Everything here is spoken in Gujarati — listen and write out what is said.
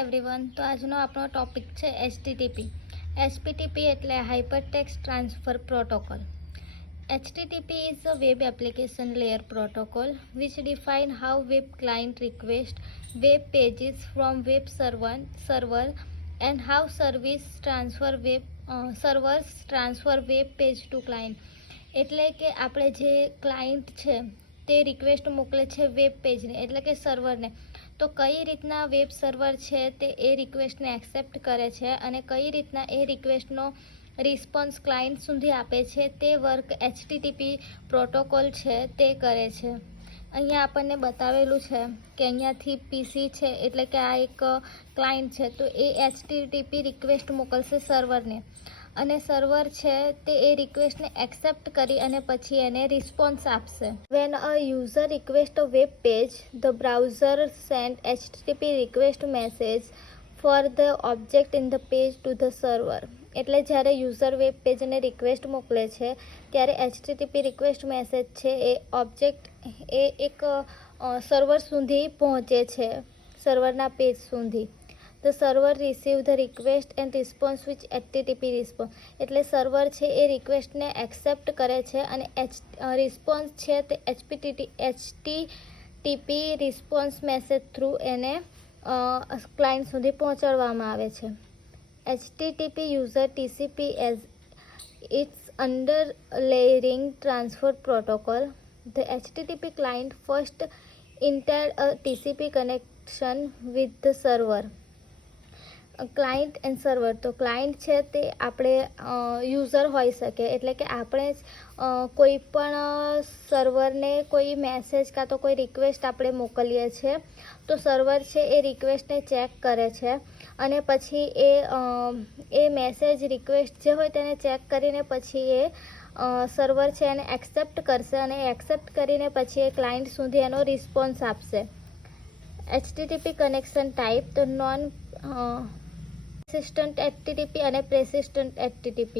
એવરીવન, તો આજનો આપણો ટોપિક છે HTTP. HTTP એટલે hypertext transfer protocol. HTTP is a web application layer protocol which define how web client request web pages from web server and how servers transfer web page to client. એટલે કે આપણે જે ક્લાયન્ટ છે તે રિક્વેસ્ટ મોકલે છે વેબ પેજને એટલે કે સર્વરને, તો કઈ રીતના વેબ સર્વર છે તે એ રિક્વેસ્ટને એક્સેપ્ટ કરે છે અને કઈ રીતના એ રિક્વેસ્ટનો રિસ્પોન્સ ક્લાયન્ટ સુધી આપે છે તે વર્ક HTTP પ્રોટોકોલ છે તે કરે છે. અહીંયા આપણને બતાવેલું છે કે અહીંયાથી PC છે એટલે કે આ એક ક્લાયન્ટ છે, તો એ HTTP રિક્વેસ્ટ મોકલશે સર્વરને અને સર્વર છે તે એ રિક્વેસ્ટને એક્સેપ્ટ કરી અને પછી એને રિસ્પોન્સ આપશે. Van a user request a web page, the browser send HTTP request message for the object in the page to the server. એટલે જ્યારે યુઝર વેબ પેજને રિક્વેસ્ટ મોકલે છે ત્યારે HTTP રિક્વેસ્ટ મેસેજ છે એ ઓબ્જેક્ટ એ એક સર્વર સુધી પહોંચે છે, સર્વરના પેજ સુધી. The server receive the request and response which HTTP response. એટલે સર્વર છે એ રિક્વેસ્ટને એક્સેપ્ટ કરે છે અને રિસ્પોન્સ છે તે HTTP રિસ્પોન્સ મેસેજ થ્રુ એને ક્લાયન્ટ સુધી પહોંચાડવામાં આવે છે. HTTP user TCP as its underlying transfer protocol. The HTTP client first entered a TCP connection with the server. Client and server, તો ક્લાયન્ટ છે તે આપણે યુઝર હોઈ શકે એટલે કે આપણે કોઈ પણ સર્વરને કોઈ મેસેજ કાં તો કોઈ રિક્વેસ્ટ આપણે મોકલીએ છીએ તો સર્વર છે એ રિક્વેસ્ટને ચેક કરે છે અને પછી એ મેસેજ રિક્વેસ્ટ જે હોય તેને ચેક કરીને પછી એ સર્વર છે એને એક્સેપ્ટ કરશે અને એક્સેપ્ટ કરીને પછી એ ક્લાયન્ટ સુધી એનો રિસ્પોન્સ આપશે. HTTP કનેક્શન ટાઈપ, તો નોન persistent HTTP અને persistent HTTP.